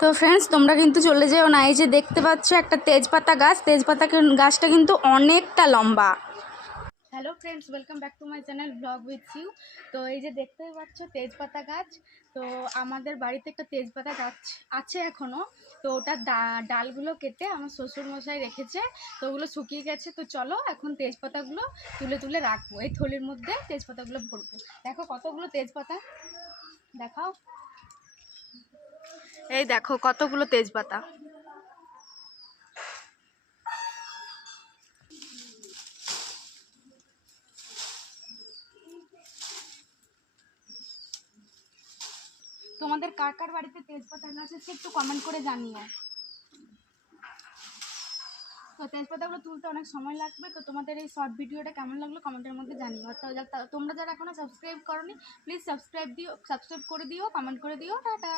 তো ফ্রেন্ডস তোমরা কিন্তু চলে যেও না, এই যে দেখতে পাচ্ছ একটা তেজপাতা গাছ, তেজপাতা গাছটা কিন্তু অনেকটা লম্বা। Hello friends, welcome back to my channel vlog with you. তো এই যে দেখতেই পাচ্ছ তেজপাতা গাছ। তো আমাদের বাড়িতে একটা তেজপাতা গাছ আছে এখনও। তো ওটার ডালগুলো কেটে আমার শ্বশুরমশাই রেখেছে, তো ওগুলো শুকিয়ে গেছে। তো চলো এখন তেজপাতাগুলো তুলে তুলে রাখবো, এই থলির মধ্যে তেজপাতাগুলো ভরবো। দেখো কতগুলো তেজপাতা, দেখাও, এই দেখো কতগুলো তেজপাতা। তোমাদের কার কার বাড়িতে তেজপাতা গাছ আছে একটু কমেন্ট করে জানিও। তো তেজপাতাগুলো তুলতে অনেক সময় লাগবে। তো তোমাদের এই শর্ট ভিডিওটা কেমন লাগলো কমেন্টের মধ্যে জানিও। তো তোমরা যারা এখনো সাবস্ক্রাইব করোনি প্লিজ সাবস্ক্রাইব করে দিও, কমেন্ট করে দিও। টাটা।